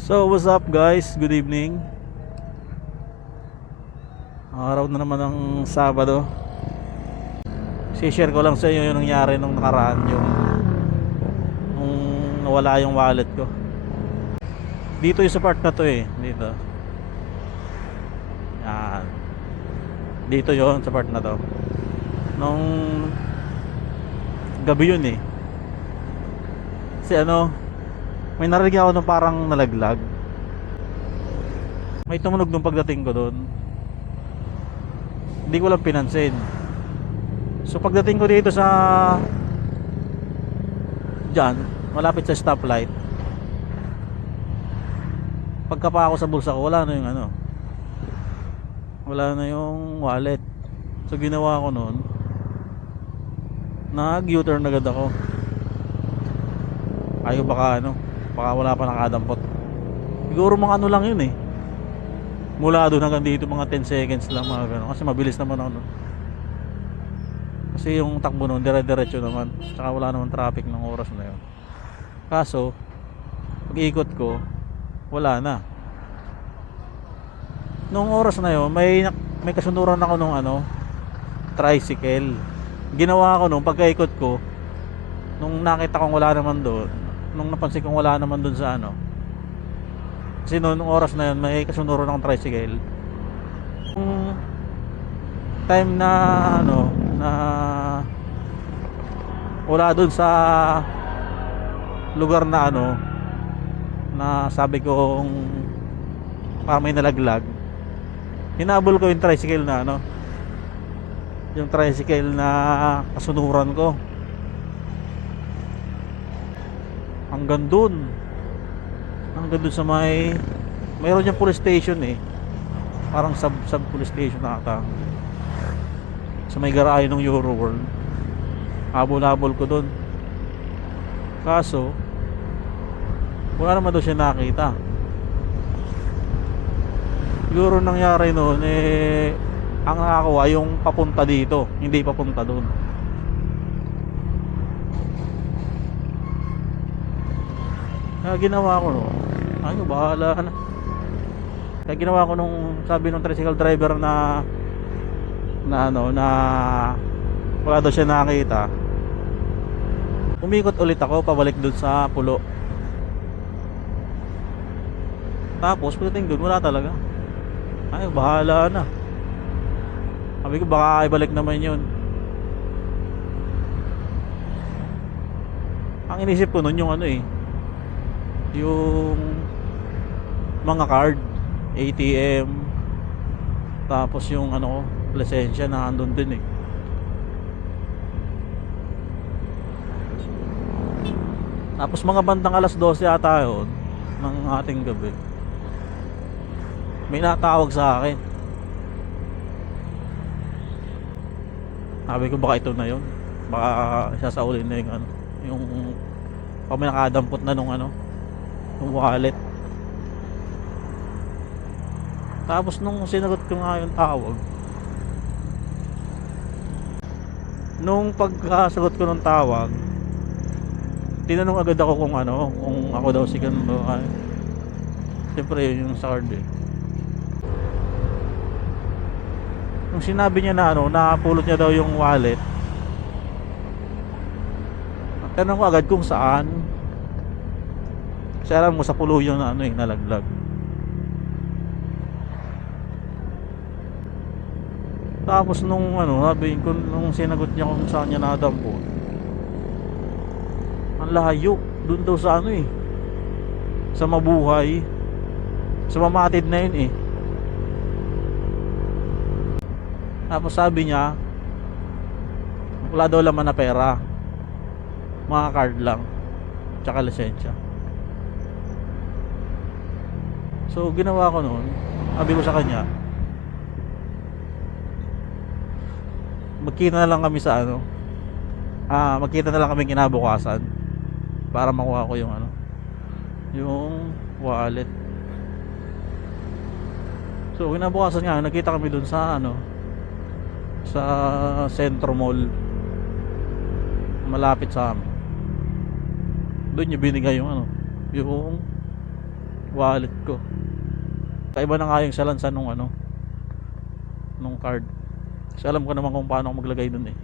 So what's up guys, good evening. Araw na naman ng Sabado. Si-share ko lang sa inyo yung nangyari nung nakaraan, yung nung nawala yung wallet ko. Dito yung sa part na to dito. Yan. Dito yon sa part na to. Nung gabi yun Kasi may narinig ako nung parang nalaglag. May tumunog nung pagdating ko doon. Hindi ko lang pinansin. So pagdating ko dito sa diyan, malapit sa stoplight. Pagkapa ako sa bulsa ko, wala na yung wala na yung wallet. So ginawa ko noon, nag-U-turn agad ako. Ayaw baka wala pa nakadampot. Siguro mga lang yun mula doon hanggang dito mga 10 seconds lang, mga gano'n. Kasi mabilis naman ako. Kasi yung takbo noon dire-diretso naman. Tsaka wala naman traffic ng oras na yun. Kaso pag-ikot ko, wala na. Nung oras na yun, may kasunuran ako nung tricycle. Ginawa ko nung pagka-ikot ko, nung nakita kong wala naman doon, nung napansin kong wala naman doon sa kasi noong oras na yun may kasunuran akong tricycle. Yung time na na wala doon sa lugar na na sabi kong parang may nalaglag, hinabol ko yung tricycle na yung tricycle na kasunuran ko hanggang dun sa mayroon yung police station parang sub police station ata sa may garahe ng Euroworld. Habol ko dun, kaso wala naman doon siya nakita. Siguro nangyari noon ang nakakuha yung papunta dito, hindi papunta doon. Kaya ginawa ko bahala na. Kaya ginawa ko nung sabi ng tricycle driver na wala daw siya nakita, umikot ulit ako pabalik dun sa pulo. Tapos pagdating dun, wala talaga. Bahala na. Sabi ko baka ibalik naman yun. Ang inisip ko nun yung yung mga card, ATM, tapos yung lisensya na andun din Tapos mga bandang alas 12 ata yun ng ating gabi, may natawag sa akin. Sabi ko baka ito na yun, baka sasaulin na yung pag may nakadampot na nung yung wallet. Tapos nung sinagot ko nga yung tawag, nung pagkasagot ko ng tawag, tinanong agad ako kung ako daw si ganito. Siyempre yun yung sa card Nung sinabi niya na napulot niya daw yung wallet, tanong ko agad kung saan. Kasi alam mo sa pulo yung nalaglag. Tapos nung sabi ko, nung sinagot niya kung saan niya nadampo, ang layo dun daw sa sa Mabuhay, sa Mamatid na yun Tapos sabi niya wala daw laman na pera, mga card lang tsaka lisensya. So ginawa ko noon, sabi ko sa kanya, magkita na lang kami sa magkita na lang kami kinabukasan para makuha ko yung yung wallet. So kinabukasan nga nagkita kami dun sa sa Centro Mall malapit sa amin. Doon niya binigay yung wallet ko. Kaiba na nga yung salansan nung ano, nung card. Kasi alam ko naman kung paano ako maglagay dun eh.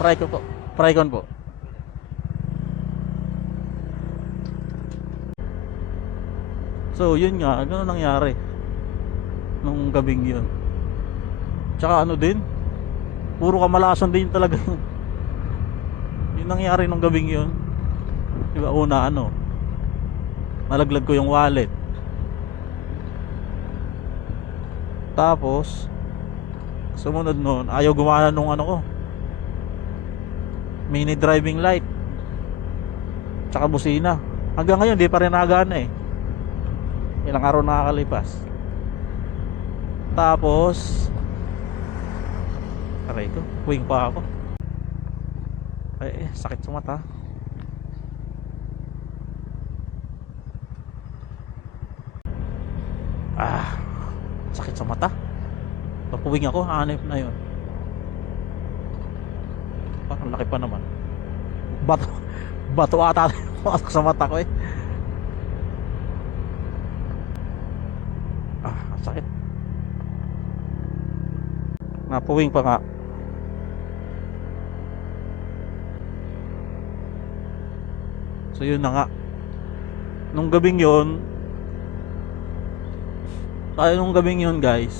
Try ko po. Trycon po. So yun nga, gano'n nangyari nung gabing yun. Tsaka ano din, puro kamalasan din talaga yung nangyari nung gabing yun. Diba una ano, nalaglag ko yung wallet. Tapos sumunod nun, ayaw gumana nung ano ko, mini driving light tsaka busina. Hanggang ngayon di pa rin nagana eh. Ilang araw nakakalipas. Tapos aray ko, wing pa ako. Ay, sakit sa mata. Sakit sa mata. Papuwing ako, hanip na yun. Parang laki pa naman. Bato ata pumasok sa mata ko eh. Sakit. Napuwing pa nga. So yun na nga. Nung gabing yun, guys,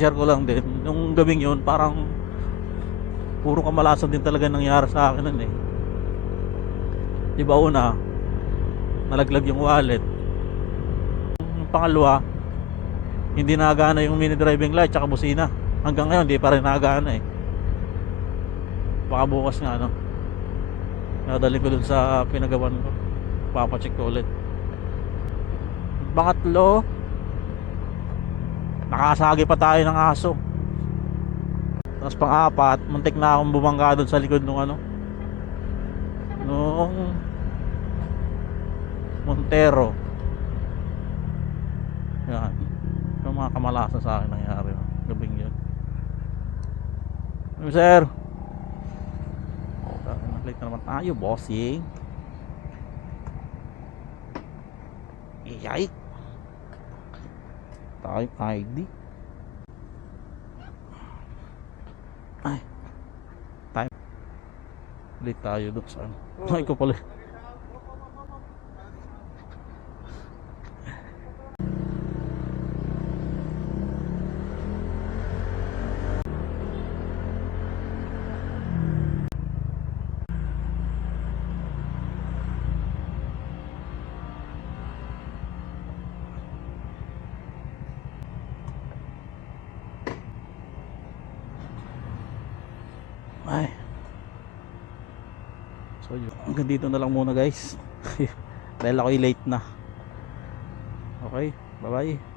share ko lang din. Nung gabing yun, parang puro kamalasan din talaga nangyari sa akin nun eh. Diba una, nalaglag yung wallet. Yung pangalawa, hindi nagana yung mini driving light tsaka busina. Hanggang ngayon hindi pa rin nagana eh. Baka bukas nga ano, nadali ko dun sa pinagawan ko, papacheck ko ulit. Pangatlo, nakasagi pa tayo ng aso. Tapos pang-apat, muntik na akong bumangga dun sa likod nung ano, nung Montero. Yan, yung mga kamalasan sa akin nangyari gabing yun. Sir, late na naman tayo, bossing. Iyay, tayo ID. Ay, time. Late tayo doon sa ano. Ay ko pala. Ay. So yun, hanggang dito na lang muna guys. Dahil ako'y late na. Okay, bye bye.